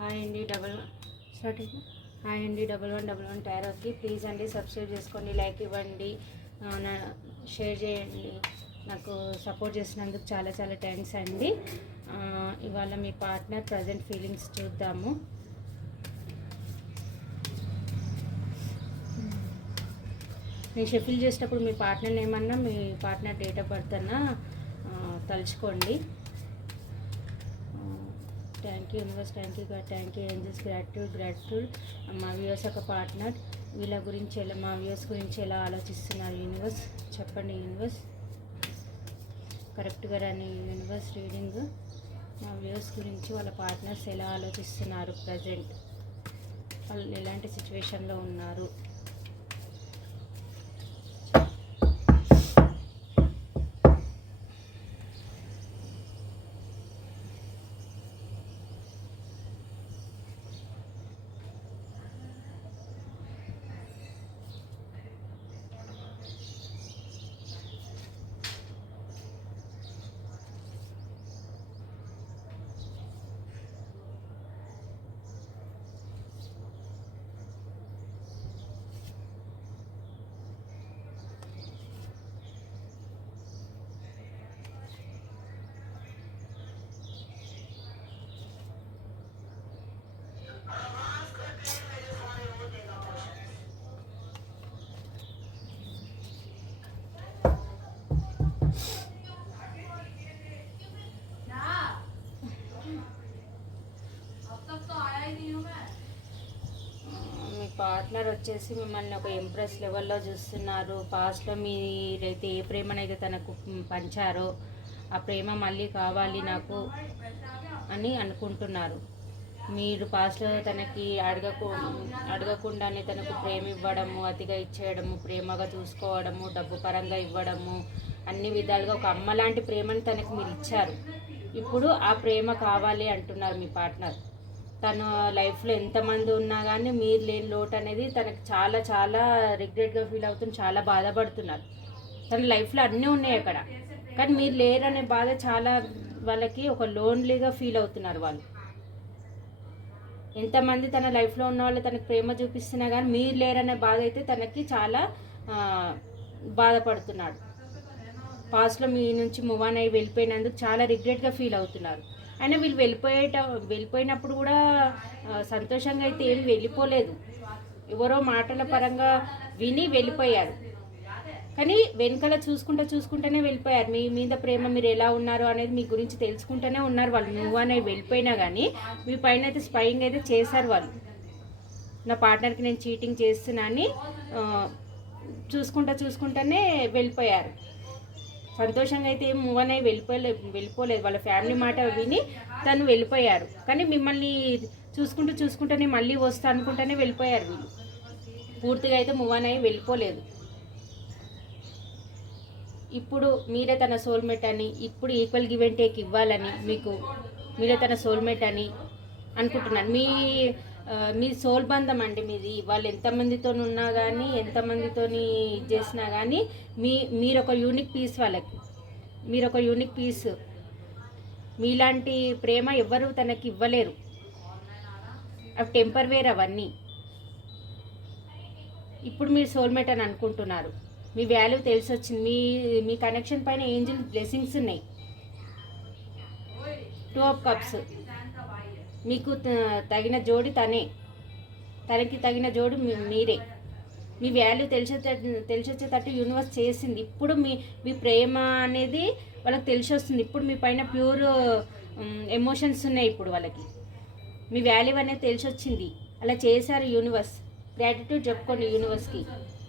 Hi అండి double start hi అండి double one double one టైరోకి ప్లీజ్ అండి సబ్స్క్రైబ్ చేసుకోండి లైక్ ఇవ్వండి. షేర్ చేయండి. నాకు సపోర్ట్ చేసినందుకు చాలా చాలా థ్యాంక్స్ అండి. ఇవాళ మీ పార్ట్నర్ ప్రజెంట్ ఫీలింగ్స్ చూద్దాము. నేను షెఫిల్ చేసేటప్పుడు మీ పార్ట్నర్ ఏమన్నా మీ పార్ట్నర్ డేట్ ఆఫ్ బర్త్ అన్నా తలుచుకోండి. Thank you universe thank you thank you angels gratitude gratitude మా వ్యూవర్స్ ఒక పార్ట్నర్ వీళ్ళ గురించి ఎలా మా వ్యూవర్స్ గురించి ఎలా ఆలోచిస్తున్నారు యూనివర్స్ చెప్పండి యూనివర్స్ కరెక్ట్గా రాని యూనివర్స్ రీడింగ్ మా వ్యూవర్స్ గురించి వాళ్ళ పార్ట్నర్స్ ఎలా ఆలోచిస్తున్నారు ప్రజెంట్ వాళ్ళు ఎలాంటి సిచ్యువేషన్లో ఉన్నారు మీ పార్ట్నర్ వచ్చేసి మిమ్మల్ని ఒక ఇంప్రెస్ లెవెల్లో చూస్తున్నారు. పాస్ట్లో మీరైతే ఏ ప్రేమనైతే తనకు పంచారో ఆ ప్రేమ మళ్ళీ కావాలి నాకు అని అనుకుంటున్నారు. మీరు పాస్ట్లో తనకి అడగకు అడగకుండానే తనకు ప్రేమ ఇవ్వడము అతిగా ఇచ్చేయడము ప్రేమగా చూసుకోవడము డబ్బు పరంగా ఇవ్వడము అన్ని విధాలుగా ఒక అమ్మ లాంటి ప్రేమని తనకు మీరు ఇచ్చారు. ఇప్పుడు ఆ ప్రేమ కావాలి అంటున్నారు మీ పార్ట్నర్. తను లైఫ్లో ఎంతమంది ఉన్నా కానీ మీరు లేని లోటు అనేది తనకు చాలా చాలా రిగ్రెట్గా ఫీల్ అవుతుంది చాలా బాధపడుతున్నారు. తన లైఫ్లో అన్నీ ఉన్నాయి అక్కడ. కానీ మీరు లేరనే బాధ చాలా వాళ్ళకి ఒక లోన్లీగా ఫీల్ అవుతున్నారు వాళ్ళు. ఎంతమంది తన లైఫ్లో ఉన్న వాళ్ళు తనకు ప్రేమ చూపిస్తున్నా కానీ మీరు లేరనే బాధ అయితే తనకి చాలా బాధపడుతున్నాడు. పాస్ట్లో మీ నుంచి మూవ్ ఆన్ అయ్యి వెళ్ళిపోయినందుకు చాలా రిగ్రెట్గా ఫీల్ అవుతున్నారు. అయినా వీళ్ళు వెళ్ళిపోయేట వెళ్ళిపోయినప్పుడు కూడా సంతోషంగా అయితే ఏం వెళ్ళిపోలేదు. ఎవరో మాటల పరంగా విని వెళ్ళిపోయారు. కానీ వెనకాల చూసుకుంటా చూసుకుంటూనే వెళ్ళిపోయారు. మీ మీద ప్రేమ మీరు ఎలా ఉన్నారు అనేది మీ గురించి తెలుసుకుంటూనే ఉన్నారు వాళ్ళు. నువ్వు అనేది వెళ్ళిపోయినా కానీ మీ పైన అయితే స్పైయింగ్ అయితే చేశారు వాళ్ళు. నా పార్ట్నర్కి నేను చీటింగ్ చేస్తున్నా అని చూసుకుంటా చూసుకుంటానే వెళ్ళిపోయారు. సంతోషంగా అయితే ఏం మూవ్ అనేవి వెళ్ళిపోలే వెళ్ళిపోలేదు. వాళ్ళ ఫ్యామిలీ మాట విని తను వెళ్ళిపోయారు. కానీ మిమ్మల్ని చూసుకుంటూ చూసుకుంటూనే మళ్ళీ వస్తా అనుకుంటూనే వెళ్ళిపోయారు వీళ్ళు. పూర్తిగా అయితే మూవ్ అనేవి వెళ్ళిపోలేదు. ఇప్పుడు మీరే తన సోల్మేట్ అని ఇప్పుడు ఈక్వల్ గివ్ అండ్ టేక్ ఇవ్వాలని మీకు మీరే తన సోల్మేట్ అని అనుకుంటున్నాను మీ మీ సోల్ బంధం అండి మీది. వాళ్ళు ఎంతమందితో ఉన్నా కానీ ఎంతమందితో ఇది చేసినా కానీ మీ మీరు ఒక యూనిక్ పీస్ వాళ్ళకి. మీరు ఒక యూనిక్ పీస్. మీలాంటి ప్రేమ ఎవ్వరు తనకి ఇవ్వలేరు. అవి టెంపర్వేర్ అవన్నీ. ఇప్పుడు మీరు సోల్మేట్ అని అనుకుంటున్నారు. మీ వాల్యూ తెలిసి వచ్చింది మీ మీ కనెక్షన్ పైన ఏంజిల్ బ్లెస్సింగ్స్ ఉన్నాయి. Two of cups. మీకు తగిన జోడి తనే. తనకి తగిన జోడి మీరే. మీ వాల్యూ తెలిసే తెలిసొచ్చేటట్టు యూనివర్స్ చేసింది. ఇప్పుడు మీ మీ ప్రేమ అనేది వాళ్ళకి తెలిసి వస్తుంది ఇప్పుడు మీ పైన ప్యూర్ ఎమోషన్స్ ఉన్నాయి ఇప్పుడు వాళ్ళకి. మీ వాల్యూ అనేది తెలిసి వచ్చింది అలా చేశారు యూనివర్స్. గ్రాటిట్యూడ్ చెప్పుకోండి యూనివర్స్కి.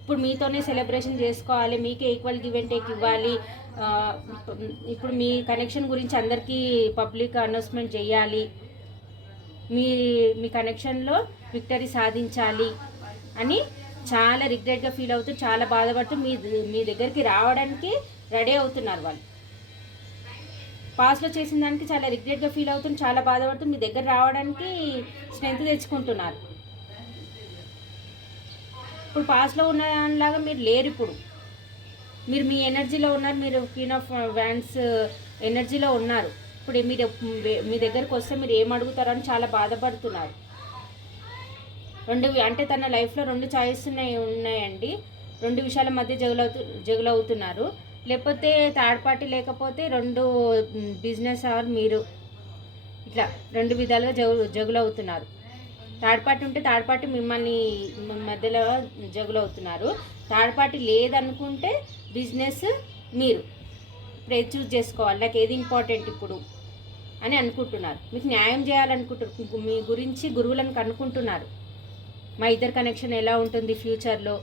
ఇప్పుడు మీతోనే సెలబ్రేషన్ చేసుకోవాలి. మీకే ఈక్వల్ గివ్ అండ్ టేక్ ఇవ్వాలి. ఇప్పుడు మీ కనెక్షన్ గురించి అందరికీ పబ్లిక్ అనౌన్స్మెంట్ చేయాలి. మీ మీ కనెక్షన్లో విక్టరీ సాధించాలి అని చాలా రిగ్రెట్గా ఫీల్ అవుతూ చాలా బాధపడుతూ మీ మీ దగ్గరికి రావడానికి రెడీ అవుతున్నారు వాళ్ళు. పాస్లో చేసిన దానికి చాలా రిగ్రెట్గా ఫీల్ అవుతుంది చాలా బాధపడుతూ మీ దగ్గర రావడానికి స్ట్రెంత్ తెచ్చుకుంటున్నారు. ఇప్పుడు పాస్లో ఉన్న దానిలాగా మీరు లేరు ఇప్పుడు. మీరు మీ ఎనర్జీలో ఉన్నారు మీరు క్వీన్ ఆఫ్ వ్యాన్స్ ఎనర్జీలో ఉన్నారు. ఇప్పుడు మీరు మీ దగ్గరకు వస్తే మీరు ఏం అడుగుతారని చాలా బాధపడుతున్నారు. రెండు అంటే తన లైఫ్లో రెండు చాయిస్ ఉన్నాయి ఉన్నాయండి. రెండు విషయాల మధ్య జగులవుతు జగులవుతున్నారు. లేకపోతే థర్డ్ పార్టీ లేకపోతే రెండు బిజినెస్ ఆర్ మీరు ఇట్లా రెండు విధాలుగా జగు జగులవుతున్నారు. థర్డ్ పార్టీ ఉంటే థర్డ్ పార్టీ మిమ్మల్ని మధ్యలో జగులవుతున్నారు. థర్డ్ పార్టీ లేదనుకుంటే బిజినెస్ మీరు ఇప్పుడు చూస్ చేసుకోవాలి? నాకు ఏది ఇంపార్టెంట్ ఇప్పుడు? అని అనుకుంటున్నారు. మీకు న్యాయం చేయాలనుకుంటున్నారు. మీ గురించి గురువులను కనుక్కుంటున్నారు. మా ఇద్దరు కనెక్షన్ ఎలా ఉంటుంది ఫ్యూచర్లో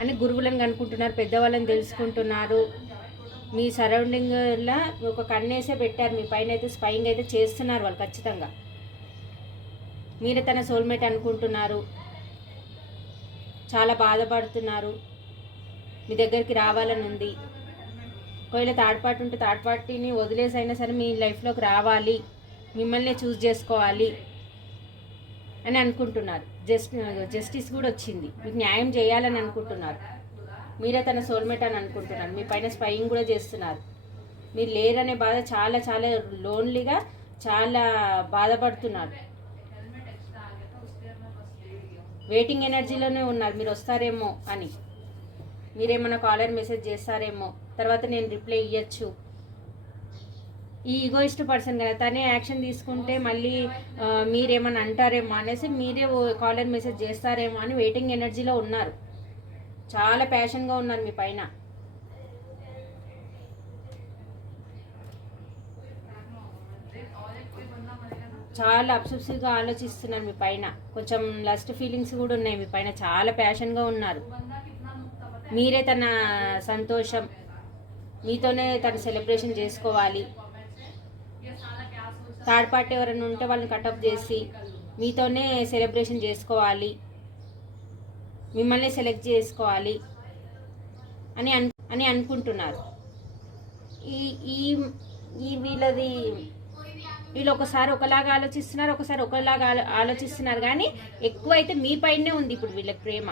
అని గురువులను కనుక్కుంటున్నారు పెద్దవాళ్ళని తెలుసుకుంటున్నారు. మీ సరౌండింగ్లో ఒక కన్నేసే పెట్టారు. మీ పైన అయితే స్పైంగ్ అయితే చేస్తున్నారు వాళ్ళు ఖచ్చితంగా. మీరే తన సోల్మేట్ అనుకుంటున్నారు. చాలా బాధపడుతున్నారు. మీ దగ్గరికి రావాలని ఉంది. ఒకవేళ థర్డ్ పార్టీ ఉంటే థర్డ్ పార్టీని వదిలేసైనా సరే మీ లైఫ్లోకి రావాలి. మిమ్మల్నే చూస్ చేసుకోవాలి అని అనుకుంటున్నారు. జస్ట్ జస్టిస్ కూడా వచ్చింది. మీకు న్యాయం చేయాలని అనుకుంటున్నారు. మీరే తన సోల్మేట్ అని అనుకుంటున్నారు. మీ పైన స్పైయింగ్ కూడా చేస్తున్నారు. మీరు లేరనే బాధ చాలా చాలా లోన్లీగా చాలా బాధపడుతున్నారు. వెయిటింగ్ ఎనర్జీలోనే ఉన్నారు. మీరు వస్తారేమో అని. మీరేమన్నా కాలర్ మెసేజ్ చేస్తారేమో. తర్వాత నేను రిప్లై ఇవ్వచ్చు ఈ ఈగోయిస్ట్ పర్సన్ కదా తనే యాక్షన్ తీసుకుంటే మళ్ళీ మీరేమని అంటారేమో అనేసి మీరే కాలర్ మెసేజ్ చేస్తారేమో అని వెయిటింగ్ ఎనర్జీలో ఉన్నారు. చాలా ప్యాషన్గా ఉన్నారు మీ పైన. చాలా అబ్సెసివ్గా ఆలోచిస్తున్నారు మీ పైన. కొంచెం లస్ట్ ఫీలింగ్స్ కూడా ఉన్నాయి మీ పైన. చాలా ప్యాషన్గా ఉన్నారు. మీరే తన సంతోషం. మీతోనే తను సెలబ్రేషన్ చేసుకోవాలి. థర్డ్ పార్టీ ఎవరైనా ఉంటే వాళ్ళని కటప్ చేసి మీతోనే సెలబ్రేషన్ చేసుకోవాలి. మిమ్మల్ని సెలెక్ట్ చేసుకోవాలి అని అను అని అనుకుంటున్నారు. ఈ ఈ ఈ వీళ్ళది వీళ్ళు ఒకసారి ఒకలాగా ఆలోచిస్తున్నారు ఒకసారి ఒకలాగా ఆలోచిస్తున్నారు కానీ ఎక్కువ అయితే మీ పైనే ఉంది ఇప్పుడు వీళ్ళ ప్రేమ.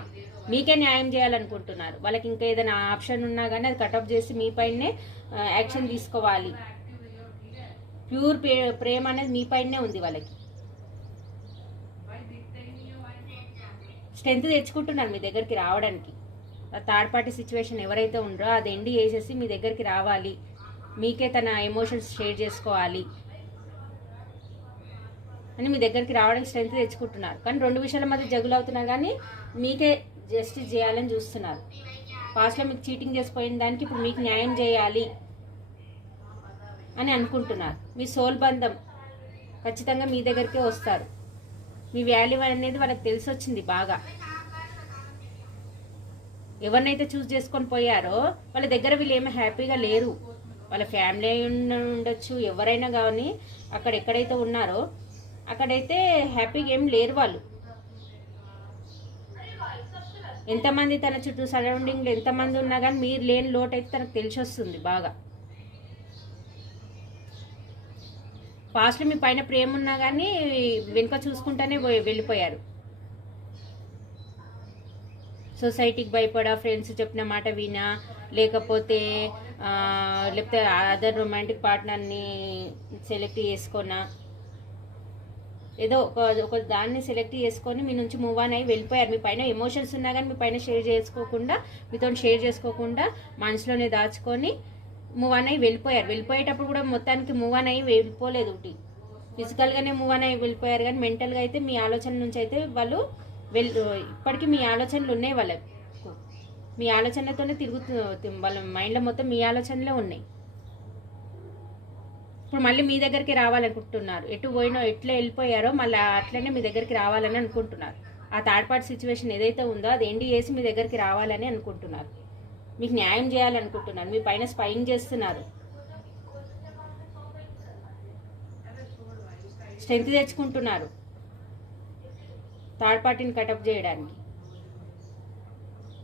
మీకే న్యాయం చేయాలనుకుంటున్నారు. వాళ్ళకి ఇంకా ఏదైనా ఆప్షన్ ఉన్నా కానీ అది కటప్ చేసి మీ పైనే యాక్షన్ తీసుకోవాలి. ప్యూర్ ప్రే- ప్రేమ అనేది మీ పైనే ఉంది వాళ్ళకి. స్ట్రెంత్ తెచ్చుకుంటున్నారు మీ దగ్గరికి రావడానికి. థర్డ్ పార్టీ సిచ్యువేషన్ ఎవరైతే ఉండరో అది ఎండి చేసేసి మీ దగ్గరికి రావాలి. మీకే తన ఎమోషన్స్ షేర్ చేసుకోవాలి. అని మీ దగ్గరికి రావడానికి స్ట్రెంత్ తెచ్చుకుంటున్నారు. కానీ రెండు విషయాల మధ్య జగులు అవుతున్నారు కానీ మీకే జస్టిస్ చేయాలని చూస్తున్నారు. పాస్ట్లో మీకు చీటింగ్ చేసిపోయిన దానికి ఇప్పుడు మీకు న్యాయం చేయాలి అని అనుకుంటున్నారు. మీ సోల్ బంధం ఖచ్చితంగా మీ దగ్గరికే వస్తారు. మీ వాల్యూ అనేది వాళ్ళకి తెలిసి వచ్చింది బాగా. ఎవరినైతే చూస్ చేసుకొని పోయారో వాళ్ళ దగ్గర వీళ్ళు ఏమీ హ్యాపీగా లేరు. వాళ్ళ ఫ్యామిలీ ఉండొచ్చు ఎవరైనా కానీ అక్కడ ఎక్కడైతే ఉన్నారో అక్కడైతే హ్యాపీగా ఏం లేరు వాళ్ళు. ఎంతమంది తన చుట్టూ సరౌండింగ్లో ఎంతమంది ఉన్నా కానీ మీరు లేని లోటు అయితే తనకు తెలిసి వస్తుంది బాగా. పాస్ట్లో మీ పైన ప్రేమ ఉన్నా కానీ వెనుక చూసుకుంటానే వెళ్ళిపోయారు. సొసైటీకి భయపడా ఫ్రెండ్స్ చెప్పిన మాట వినా లేకపోతే లేకపోతే అదర్ రొమాంటిక్ పార్ట్నర్ని సెలెక్ట్ చేసుకున్నా ఏదో ఒక ఒక దాన్ని సెలెక్ట్ చేసుకొని మీ నుంచి మూవ్ ఆన్ అయ్యి వెళ్ళిపోయారు. మీ పైన ఎమోషన్స్ ఉన్నా కానీ మీ పైన షేర్ చేసుకోకుండా మీతో షేర్ చేసుకోకుండా మనసులోనే దాచుకొని మూవ్ ఆన్ అయ్యి వెళ్ళిపోయారు. వెళ్ళిపోయేటప్పుడు కూడా మొత్తానికి మూవ్ ఆన్ అయ్యి వెళ్ళిపోలేదు ఒకటి ఫిజికల్గానే మూవ్ ఆన్ అయ్యి వెళ్ళిపోయారు కానీ మెంటల్గా అయితే మీ ఆలోచన నుంచి అయితే వాళ్ళు వెళ్ ఇప్పటికీ మీ ఆలోచనలు ఉన్నాయి వాళ్ళకు. మీ ఆలోచనలతోనే తిరుగుతూ వాళ్ళ మైండ్లో మొత్తం మీ ఆలోచనలే ఉన్నాయి. ఇప్పుడు మళ్ళీ మీ దగ్గరికి రావాలనుకుంటున్నారు. ఎటు పోయినో ఎట్లా వెళ్ళిపోయారో మళ్ళీ అట్లనే మీ దగ్గరికి రావాలని అనుకుంటున్నారు. ఆ థర్డ్ పార్టీ సిచ్యువేషన్ ఏదైతే ఉందో అది ఎండి చేసి మీ దగ్గరికి రావాలని అనుకుంటున్నారు. మీకు న్యాయం చేయాలనుకుంటున్నారు. మీ పైన స్పైయింగ్ చేస్తున్నారు. స్ట్రెంత్ తెచ్చుకుంటున్నారు. థర్డ్ పార్టీని కటప్ చేయడానికి.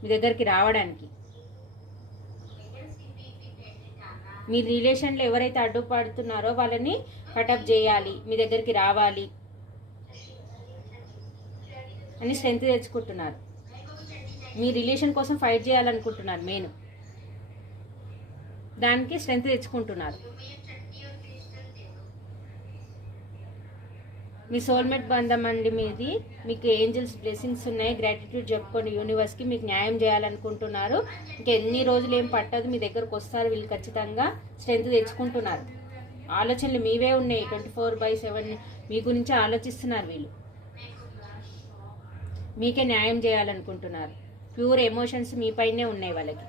మీ దగ్గరికి రావడానికి. మీ రిలేషన్లో ఎవరైతే అడ్డుపడుతున్నారో వాళ్ళని కటప్ చేయాలి మీ దగ్గరికి రావాలి అని స్ట్రెంత్ తెచ్చుకుంటున్నారు. మీ రిలేషన్ కోసం ఫైట్ చేయాలనుకుంటున్నారు మెయిన్. దానికి స్ట్రెంత్ తెచ్చుకుంటున్నారు. మీ సోల్మేట్ బంధం అండి మీది. మీకు ఏంజల్స్ బ్లెస్సింగ్స్ ఉన్నాయి. గ్రాటిట్యూడ్ చెప్పుకోండి యూనివర్స్కి మీకు న్యాయం చేయాలనుకుంటున్నారు. ఇంకా ఎన్ని రోజులు ఏం పట్టదు. మీ దగ్గరకు వస్తారు వీళ్ళు ఖచ్చితంగా. స్ట్రెంత్ తెచ్చుకుంటున్నారు. ఆలోచనలు మీవే ఉన్నాయి. ట్వంటీ ఫోర్ బై సెవెన్ మీ గురించి ఆలోచిస్తున్నారు వీళ్ళు. మీకే న్యాయం చేయాలనుకుంటున్నారు. ప్యూర్ ఎమోషన్స్ మీ పైనే ఉన్నాయి వాళ్ళకి.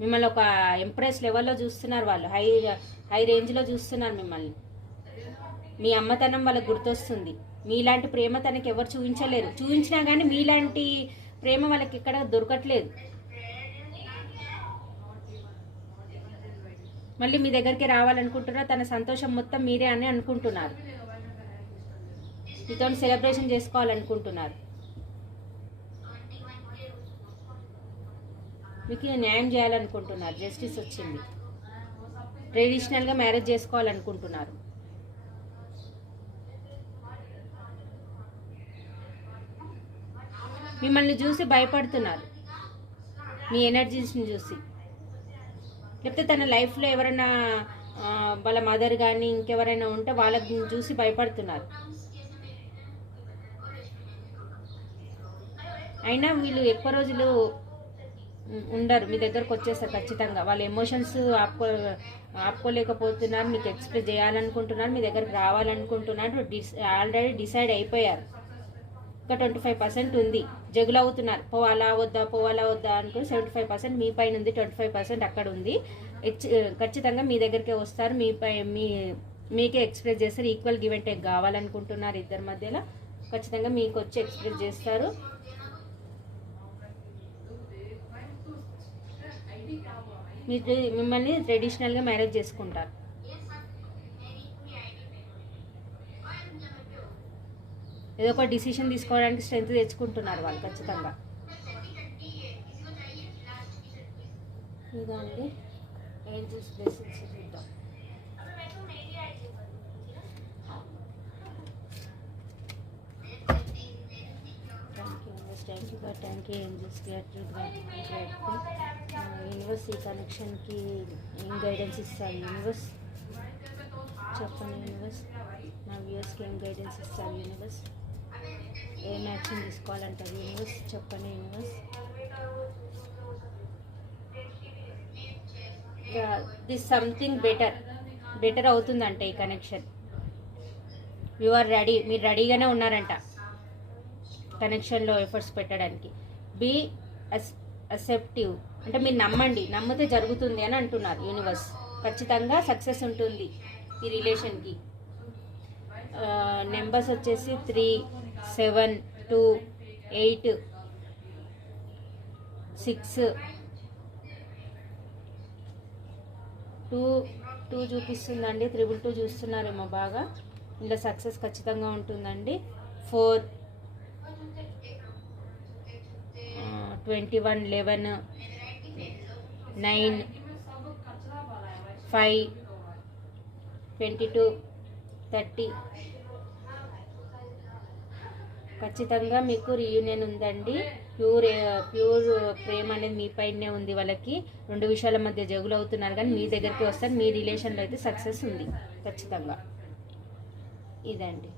మిమ్మల్ని ఒక ఎంప్రెస్ లెవెల్లో చూస్తున్నారు వాళ్ళు. హై హై రేంజ్లో చూస్తున్నారు మిమ్మల్ని. మీ అమ్మతనం వాళ్ళకి గుర్తొస్తుంది. మీలాంటి ప్రేమ తనకి ఎవరు చూపించలేరు. చూపించినా కానీ మీలాంటి ప్రేమ వాళ్ళకి ఇక్కడ దొరకట్లేదు. మళ్ళీ మీ దగ్గరికి రావాలనుకుంటున్నా తన సంతోషం మొత్తం మీరే అని అనుకుంటున్నారు. మీతో సెలబ్రేషన్ చేసుకోవాలనుకుంటున్నారు. మీకు న్యాయం చేయాలనుకుంటున్నారు. జస్టిస్ వచ్చింది. ట్రెడిషనల్గా మ్యారేజ్ చేసుకోవాలనుకుంటున్నారు. మిమ్మల్ని చూసి భయపడుతున్నారు. మీ ఎనర్జీస్ని చూసి. లేకపోతే తన లైఫ్లో ఎవరైనా వాళ్ళ మదర్ కానీ ఇంకెవరైనా ఉంటే వాళ్ళని చూసి భయపడుతున్నారు. అయినా వీళ్ళు ఎక్కువ రోజులు ఉండరు. మీ దగ్గరకు వచ్చేస్తారు ఖచ్చితంగా. వాళ్ళ ఎమోషన్స్ ఆపుకో ఆపుకోలేకపోతున్నారు. మీకు ఎక్స్ప్రెస్ చేయాలనుకుంటున్నారు. మీ దగ్గరకు రావాలనుకుంటున్నారు. డిస్ ఆల్రెడీ డిసైడ్ అయిపోయారు. ఇంకా ట్వంటీ ఫైవ్ పర్సెంట్ ఉంది. జగులు అవుతున్నారు. పోవాలా వద్దా పోవాలా వద్దా అనుకుని సెవెంటీ ఫైవ్ పర్సెంట్ మీ పైన ఉంది ట్వంటీ ఫైవ్ పర్సెంట్ అక్కడ ఉంది ఖచ్చితంగా మీ దగ్గరికే వస్తారు. మీ పై మీ మీకే ఎక్స్ప్రెస్ చేస్తారు. ఈక్వల్ గివ్ అండ్ టేక్ కావాలనుకుంటున్నారు ఇద్దరి మధ్యలో. ఖచ్చితంగా మీకు వచ్చి ఎక్స్ప్రెస్ చేస్తారు. మీరు మిమ్మల్ని ట్రెడిషనల్గా మ్యారేజ్ చేసుకుంటారు. ఏదో ఒక డిసిషన్ తీసుకోవడానికి స్ట్రెంత్ తెచ్చుకుంటున్నారు వాళ్ళు ఖచ్చితంగా. ఇదండి. ఏంజల్స్ బ్లెస్సింగ్స్ చూద్దాం. Thank you thank you thank you angels gratitude universe ఈ కనెక్షన్కి ఏం గైడెన్స్ ఇస్తారు యూనివర్స్ చెప్పండి యూనివర్స్ నా వ్యూవర్స్కి ఏం గైడెన్స్ ఇస్తారు యూనివర్స్ ఏం యాక్షన్ తీసుకోవాలంటారు యూనివర్స్ చెప్పండి universe this something better. Better అవుతుందంట ఈ కనెక్షన్. You are ready. మీరు రెడీగానే ఉన్నారంట కనెక్షన్లో ఎఫర్ట్స్ పెట్టడానికి. Be as acceptive. అంటే మీరు నమ్మండి. నమ్మితే జరుగుతుంది అని అంటున్నారు యూనివర్స్. ఖచ్చితంగా సక్సెస్ ఉంటుంది ఈ రిలేషన్కి. నెంబర్స్ వచ్చేసి three seven two eight six two two చూపిస్తుందండి. Triple two చూస్తున్నారేమో బాగా. ఇందులో సక్సెస్ ఖచ్చితంగా ఉంటుందండి. Four twenty one eleven nine five twenty two thirty ఖచ్చితంగా మీకు రీయూనియన్ ఉందండి. ప్యూర్ ప్యూర్ ప్రేమ అనేది మీ పైనే ఉంది వాళ్ళకి. రెండు విషయాల మధ్య జగులు అవుతున్నారు కానీ మీ దగ్గరికి వస్తారు. మీ రిలేషన్లో అయితే సక్సెస్ ఉంది. ఖచ్చితంగా. ఇదండి.